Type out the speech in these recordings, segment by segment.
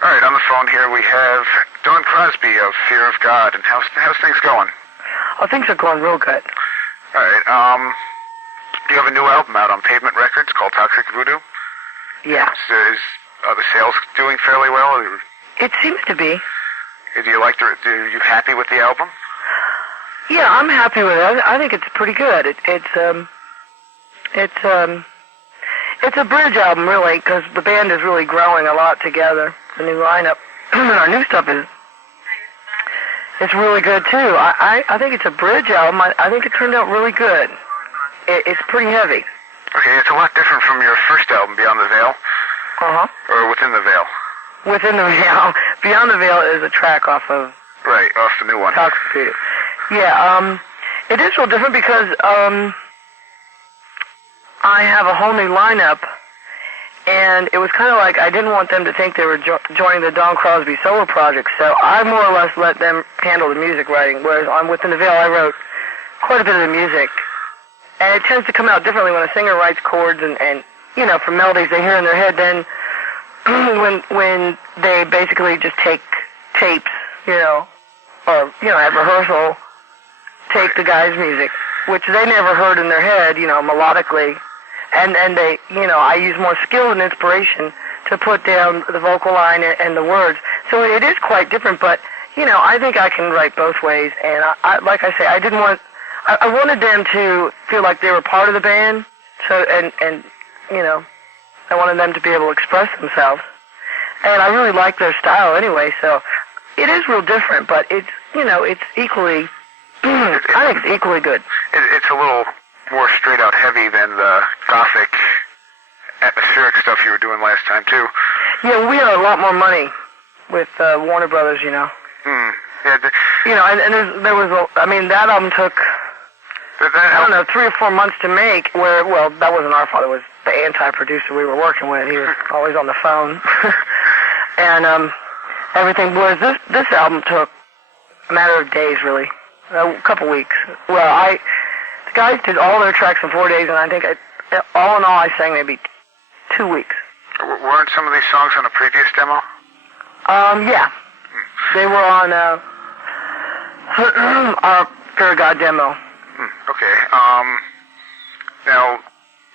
All right, on the phone here we have Dawn Crosby of Fear of God. And how's things going? Oh, things are going real good. All right, you have a new album out on Pavement Records called Toxic Voodoo? Yeah. Are the sales doing fairly well? It seems to be. Do you are you happy with the album? Yeah, I'm happy with it. I think it's pretty good. It's a bridge album, really, because the band is really growing a lot together. The new lineup, our new stuff it's really good too. I think it's a bridge album. I think it turned out really good. It's pretty heavy. Okay, it's a lot different from your first album, Beyond the Veil. Or Within the Veil. Within the Veil. Beyond the Veil is a track off of... Right, off the new one. Toxic Voodoo. Yeah, it is real different because I have a whole new lineup, and it was kind of like I didn't want them to think they were joining the Dawn Crosby solo project, so I more or less let them handle the music writing, whereas on Within the Veil I wrote quite a bit of the music. And it tends to come out differently when a singer writes chords and you know, from melodies they hear in their head, then when they basically just take tapes, you know, or, you know, at rehearsal, take the guy's music, which they never heard in their head, you know, melodically, and they, you know, I use more skill and inspiration to put down the vocal line and the words. So it is quite different, but, you know, I think I can write both ways, and I like I say, I wanted them to feel like they were part of the band, so, and you know, I wanted them to be able to express themselves. And I really like their style anyway, so it is real different, but it's, you know, it's equally, I think it's equally good. It's a little more straight out heavy than the gothic, atmospheric stuff you were doing last time, too. Yeah, we had a lot more money with Warner Brothers, you know. Yeah, you know, and there was I mean, that album took, I don't know, 3 or 4 months to make, where, well, that wasn't our fault, it was the anti-producer we were working with. He was always on the phone. And everything was, this album took a matter of days, really. A couple weeks. Well, the guys did all their tracks in 4 days, and I think all in all I sang maybe 2 weeks. Weren't some of these songs on a previous demo? Yeah. They were on our Fear of God demo. Okay. Now,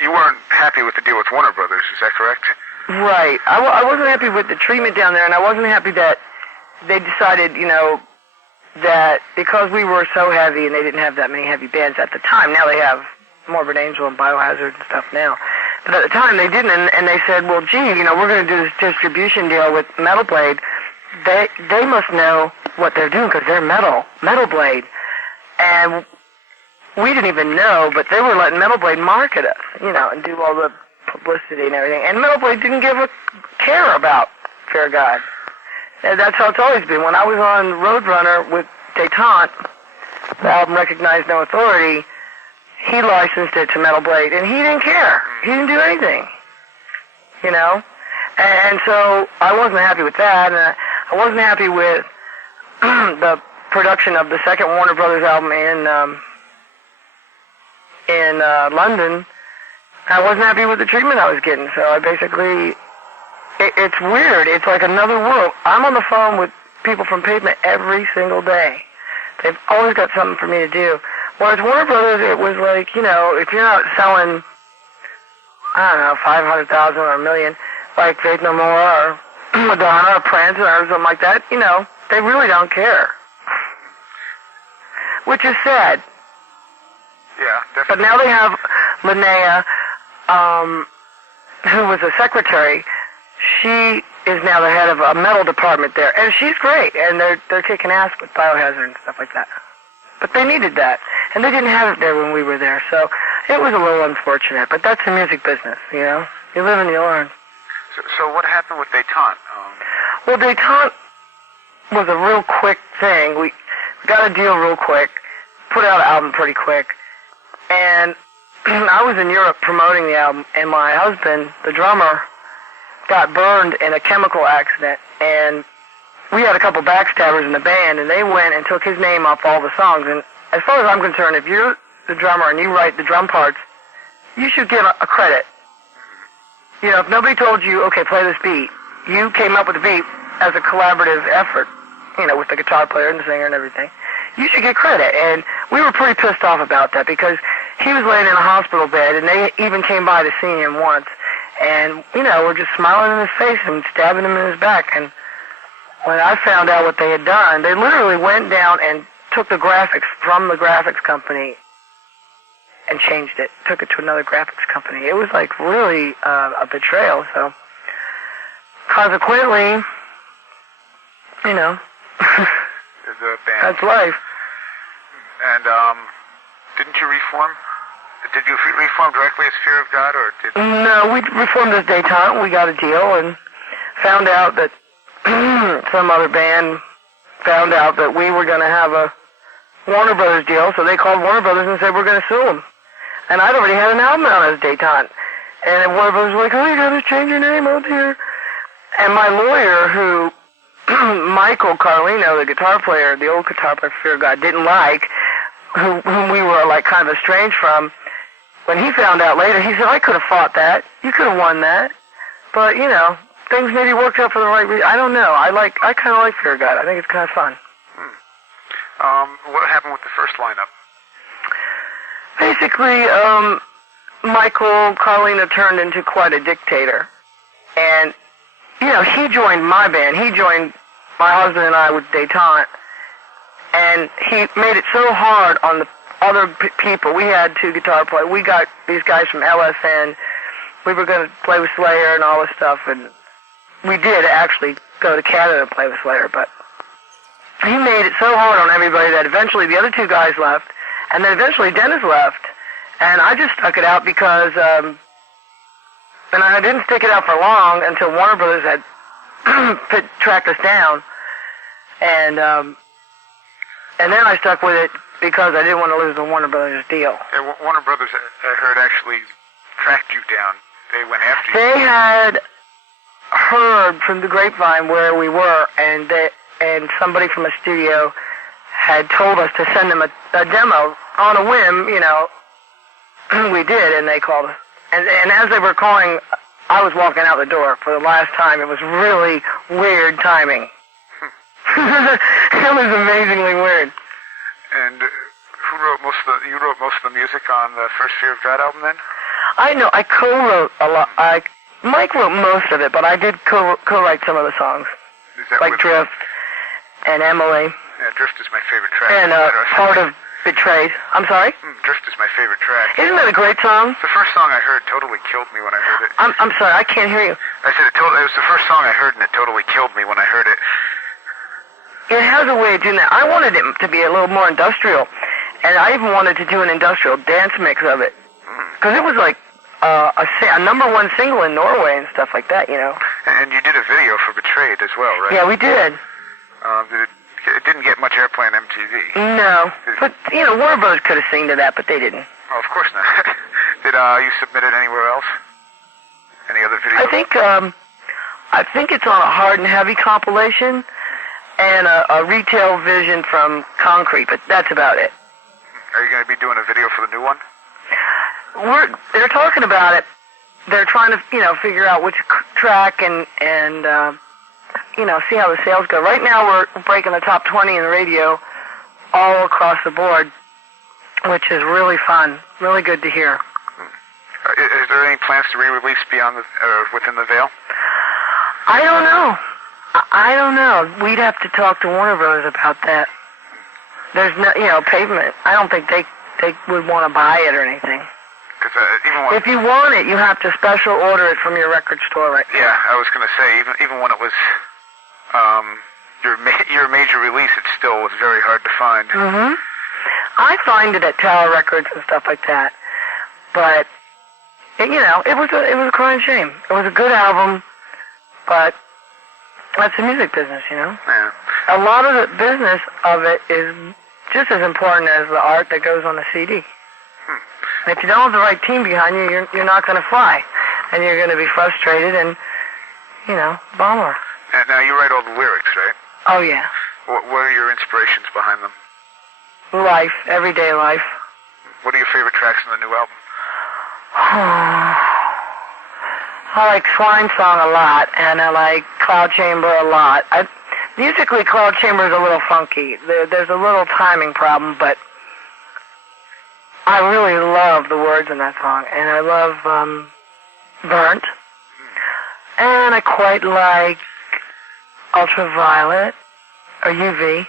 you weren't happy with the deal with Warner Brothers, is that correct? Right. I wasn't happy with the treatment down there, and I wasn't happy that they decided, you know, that because we were so heavy and they didn't have that many heavy bands at the time, now they have Morbid Angel and Biohazard and stuff now. But at the time they didn't, and they said, well, gee, you know, we're going to do this distribution deal with Metal Blade. They must know what they're doing because they're Metal Blade. And we didn't even know, but they were letting Metal Blade market us, you know, and do all the publicity and everything. And Metal Blade didn't give a care about Fear of God. And that's how it's always been. When I was on Roadrunner with Détente, the album Recognized No Authority, he licensed it to Metal Blade, and he didn't care. He didn't do anything, you know? And so I wasn't happy with that, and I wasn't happy with the production of the second Warner Brothers album in London. I wasn't happy with the treatment I was getting, so I basically... It's weird. It's like another world. I'm on the phone with people from Pavement every single day. They've always got something for me to do. Whereas Warner Brothers, it was like, you know, if you're not selling, I don't know, 500,000 or a million, like Faith No More or Madonna or Prince or something like that, you know, they really don't care. Which is sad. Yeah, definitely. But now they have Linnea, who was a secretary. She is now the head of a metal department there, and she's great, and they're kicking ass with Biohazard and stuff like that. But they needed that, and they didn't have it there when we were there, so it was a little unfortunate, but that's the music business, you know? You live and you learn. So what happened with Détente? Well, Détente was a real quick thing. We got a deal real quick, put out an album pretty quick, and I was in Europe promoting the album, and my husband, the drummer, got burned in a chemical accident, and we had a couple backstabbers in the band, and they went and took his name off all the songs. And as far as I'm concerned, if you're the drummer and you write the drum parts, you should get a credit. You know, if nobody told you, okay, play this beat, you came up with the beat, as a collaborative effort, you know, with the guitar player and the singer and everything, you should get credit. And we were pretty pissed off about that because he was laying in a hospital bed, and they even came by to see him once. And, you know, we're just smiling in his face and stabbing him in his back. And when I found out what they had done, they literally went down and took the graphics from the graphics company and changed it, took it to another graphics company. It was like really a betrayal. So consequently, you know, that's life. And didn't you reform? Did you reform directly as Fear of God, or did? No, we reformed as Detente. We got a deal and found out that some other band found out that we were going to have a Warner Brothers deal, so they called Warner Brothers and said we're going to sue them. And I'd already had an album out as Detente. And Warner Brothers was like, oh, you got to change your name out here. And my lawyer, who Michael Carlino, the guitar player, the old guitar player for Fear of God, didn't like, whom we were like kind of estranged from, when he found out later, he said, I could have fought that. You could have won that. But, you know, things maybe worked out for the right reason. I don't know. I kind of like Fear of God. I think it's kind of fun. What happened with the first lineup? Basically, Michael Carlino turned into quite a dictator. And, you know, he joined my band. He joined my husband and I with Detente. And he made it so hard on the other people. We had two guitar players. We got these guys from LSN. We were going to play with Slayer and all this stuff, and we did actually go to Canada and play with Slayer, but he made it so hard on everybody that eventually the other two guys left, and then eventually Dennis left, and I just stuck it out because, and I didn't stick it out for long until Warner Brothers had tracked us down, and then I stuck with it because I didn't want to lose the Warner Brothers deal. Yeah, Warner Brothers, I heard, actually tracked you down. They went after you. They had heard from the grapevine where we were, and somebody from a studio had told us to send them a demo on a whim. You know, we did, and they called us. And as they were calling, I was walking out the door for the last time. It was really weird timing. It was amazingly weird. And who wrote you wrote most of the music on the first Fear of God album then? I know, I co-wrote a lot. Mike wrote most of it, but I did co-write some of the songs. Like Drift and Emily. Yeah, Drift is my favorite track. And part of Betrayed. I'm sorry? Drift is my favorite track. Isn't that a great song? The first song I heard totally killed me when I heard it. I'm sorry, I can't hear you. I said it was the first song I heard, and it totally killed me when I heard it. It has a way of doing that. I wanted it to be a little more industrial, and I even wanted to do an industrial dance mix of it. Because it was like a number one single in Norway and stuff like that, you know. And you did a video for Betrayed as well, right? Yeah, we did. It didn't get much airplay on MTV. No, but, you know, Warner Brothers could have seen to that, but they didn't. Oh, of course not. Did you submit it anywhere else? Any other videos? I think it's on a Hard and Heavy compilation and a Retail Vision from Concrete, but that's about it. Are you going to be doing a video for the new one? They're talking about it. They're trying to, you know, figure out which track and you know, see how the sales go. Right now we're breaking the top 20 in the radio all across the board, which is really fun, really good to hear. Is there any plans to re-release beyond Within the Veil? I don't know. I don't know. We'd have to talk to Warner Brothers about that. There's no, you know, Pavement. I don't think they would want to buy it or anything. If you want it, you have to special order it from your record store right now. Yeah, I was going to say, even when it was your major release, it still was very hard to find. Mm-hmm. I find it at Tower Records and stuff like that. But, you know, it was a crying shame. It was a good album, but that's the music business, you know? Yeah. A lot of the business of it is just as important as the art that goes on the CD. If you don't have the right team behind you, you're not going to fly. And you're going to be frustrated and, you know, bummer. And now you write all the lyrics, right? Oh, yeah. What are your inspirations behind them? Life, everyday life. What are your favorite tracks on the new album? I like Swine Song a lot, and I like Cloud Chamber a lot. Musically, Cloud Chamber is a little funky. There's a little timing problem, but I really love the words in that song, and I love Burnt, and I quite like Ultraviolet or UV.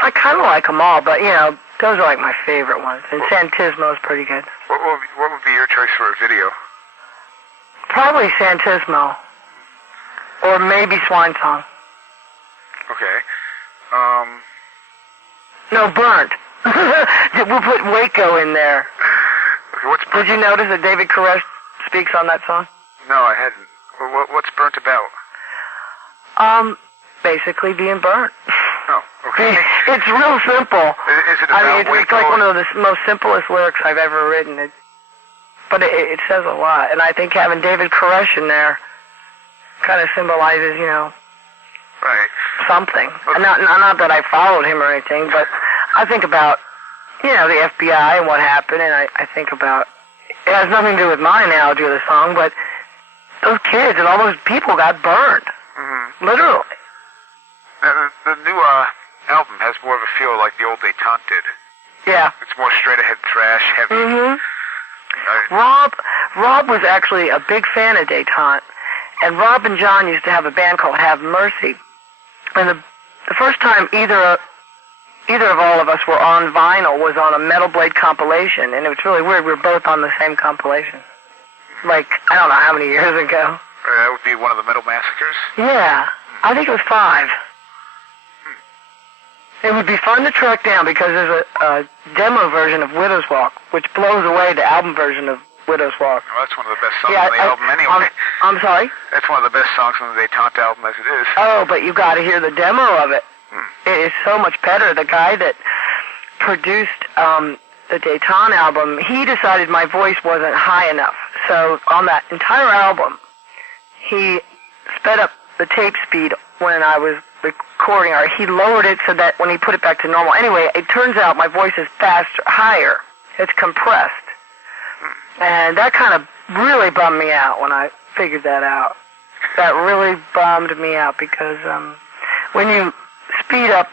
I kind of like them all, but, you know, those are like my favorite ones, and Santismo is pretty good. What would be your choice for a video? Probably Santismo, or maybe Swine Song. Okay. No, Burnt. We'll put Waco in there. Okay, Did you notice that David Koresh speaks on that song? No, I hadn't. What's Burnt about? Basically being burnt. Oh, okay. It's real simple. Is it about it's like one of the most simplest lyrics I've ever written. But it says a lot. And I think having David Koresh in there kind of symbolizes, you know, right, something. Okay. And not that I followed him or anything, but I think about, you know, the FBI and what happened, and I think about, it has nothing to do with my analogy of the song, but those kids and all those people got burned. Mm-hmm. Literally. The new album has more of a feel like the old Détente did. Yeah. It's more straight-ahead thrash, heavy. Mm-hmm. Rob was actually a big fan of Détente, and Rob and John used to have a band called Have Mercy. And the first time either of all of us were on vinyl was on a Metal Blade compilation, and it was really weird. We were both on the same compilation. Like, I don't know how many years ago. That would be one of the Metal Massacres? Yeah, I think it was 5. It would be fun to track down because there's a demo version of Widow's Walk, which blows away the album version of Widow's Walk. Well, that's one of the best songs on the album anyway. I'm sorry? That's one of the best songs on the Détente album as it is. Oh, but you got to hear the demo of it. It is so much better. The guy that produced the Détente album, he decided my voice wasn't high enough. So on that entire album, he sped up the tape speed when I was recording, or he lowered it so that when he put it back to normal. Anyway, it turns out my voice is faster, higher. It's compressed. And that kind of really bummed me out when I figured that out. That really bummed me out because when you speed up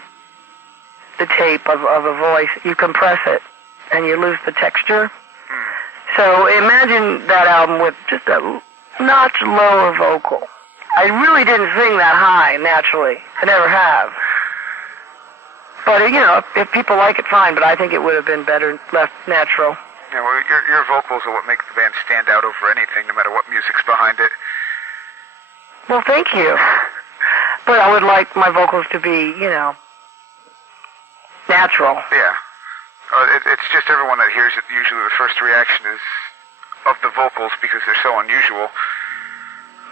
the tape of a voice, you compress it and you lose the texture. So imagine that album with just a notch lower vocal. I really didn't sing that high naturally. I never have. But, you know, if people like it, fine, but I think it would have been better left natural. Yeah, well, your vocals are what make the band stand out over anything, no matter what music's behind it. Well, thank you. But I would like my vocals to be, you know, natural. Yeah. It's just everyone that hears it, usually the first reaction is of the vocals because they're so unusual.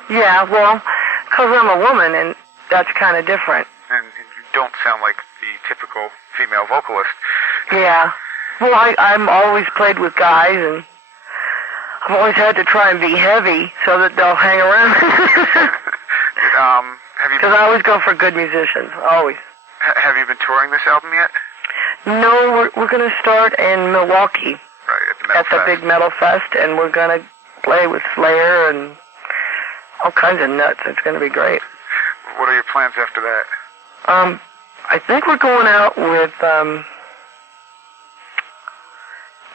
Yeah, well, because I'm a woman, and that's kind of different. And you don't sound like the typical female vocalist. Yeah. Well, I'm always played with guys, and I've always had to try and be heavy so that they'll hang around. Because I always go for good musicians, always. Have you been touring this album yet? No, we're going to start in Milwaukee. Right, at the big metal fest, and we're going to play with Slayer and all kinds of nuts. It's going to be great. What are your plans after that? I think we're going out with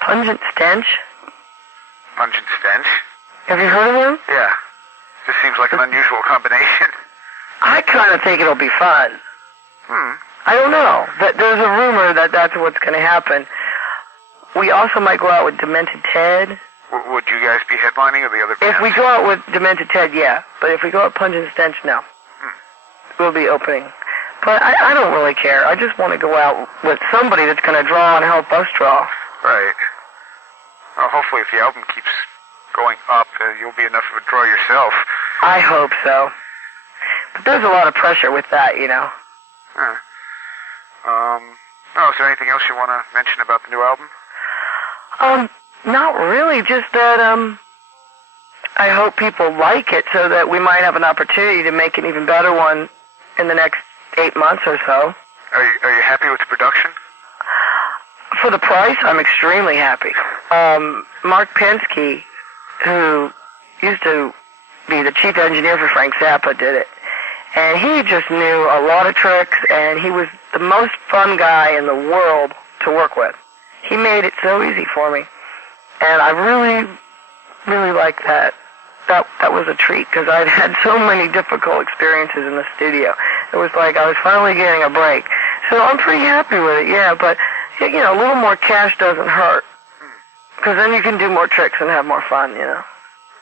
Pungent Stench. Pungent Stench? Have you heard of them? Yeah. This seems like an unusual combination. I kind of think it'll be fun. I don't know. There's a rumor that that's what's going to happen. We also might go out with Demented Ted. Would you guys be headlining or the other bands? If we go out with Demented Ted, yeah. But if we go out Pungent Stench, no. We'll be opening. But I don't really care. I just want to go out with somebody that's going to draw and help us draw. Right. Well, hopefully if the album keeps going up, you'll be enough of a draw yourself. I hope so. But there's a lot of pressure with that, you know. Is there anything else you want to mention about the new album? Not really. Just that, I hope people like it so that we might have an opportunity to make an even better one in the next 8 months or so. Are you happy with the production? For the price, I'm extremely happy. Mark Pensky, who used to Crosby, the chief engineer for Frank Zappa, did it. And he just knew a lot of tricks, and he was the most fun guy in the world to work with. He made it so easy for me. And I really, really liked that. That was a treat, because I'd had so many difficult experiences in the studio. It was like I was finally getting a break. So I'm pretty happy with it, yeah, but, you know, a little more cash doesn't hurt. Because then you can do more tricks and have more fun, you know.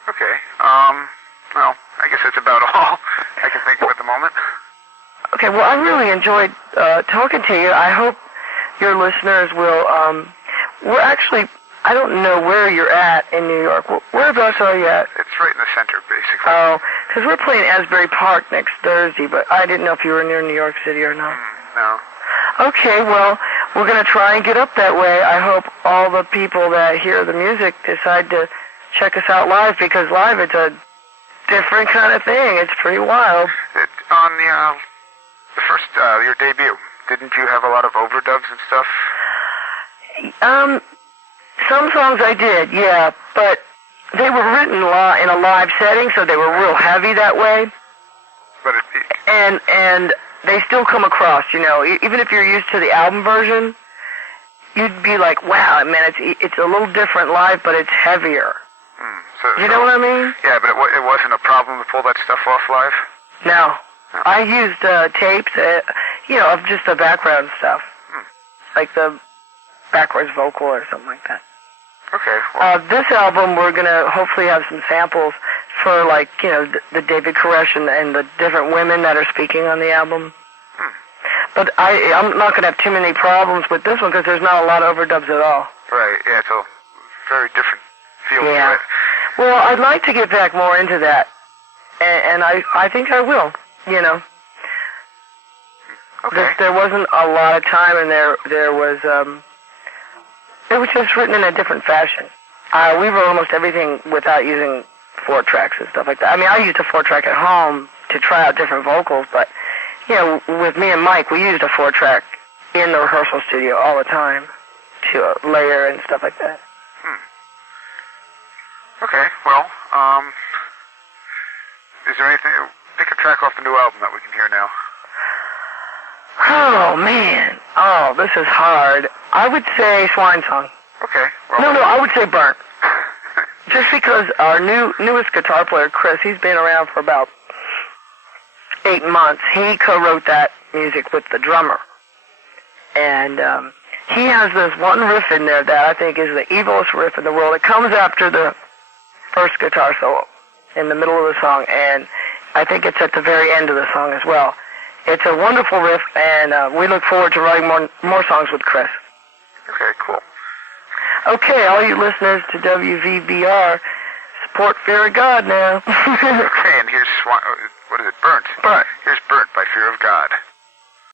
Okay. Well, I guess that's about all I can think of at the moment. Okay, well, I really enjoyed talking to you. I hope your listeners will, we're actually, I don't know where you're at in New York. Whereabouts are you at? It's right in the center, basically. Oh, because we're playing Asbury Park next Thursday, but I didn't know if you were near New York City or not. No. Okay, well, we're going to try and get up that way. I hope all the people that hear the music decide to check us out live, because live it's a different kind of thing. It's pretty wild. On the first, your debut, didn't you have a lot of overdubs and stuff? Some songs I did, yeah, but they were written in a live setting, so they were real heavy that way. But and they still come across, you know, even if you're used to the album version, you'd be like, wow, man, it's a little different live, but it's heavier. You know what I mean? Yeah, but it wasn't a problem to pull that stuff off live? No. I used tapes, you know, of just the background stuff. Like the backwards vocal or something like that. Okay. Well. This album, we're going to hopefully have some samples for, like, you know, the David Koresh and the different women that are speaking on the album. But I'm not going to have too many problems with this one, because there's not a lot of overdubs at all. Right, yeah, it's a very different feel to it. Well, I'd like to get back more into that, and I think I will, you know. Okay. There wasn't a lot of time, and there was, it was just written in a different fashion. We wrote almost everything without using 4-tracks and stuff like that. I mean, I used a 4-track at home to try out different vocals, but, you know, with me and Mike, we used a 4-track in the rehearsal studio all the time to layer and stuff like that. Okay, well, is there anything, pick a track off the new album that we can hear now. Oh, man. Oh, this is hard. I would say Swine Song. Okay. Well, No, I would say Burnt. Just because our newest guitar player, Chris, he's been around for about 8 months. He co-wrote that music with the drummer. And he has this one riff in there that I think is the evilest riff in the world. It comes after the first guitar solo in the middle of the song, and I think it's at the very end of the song as well. It's a wonderful riff, and we look forward to writing more songs with Chris. Okay, cool. Okay, all you listeners to WVBR, support Fear of God now. Okay, and here's, what is it, Burnt? Burnt. Here's Burnt by Fear of God.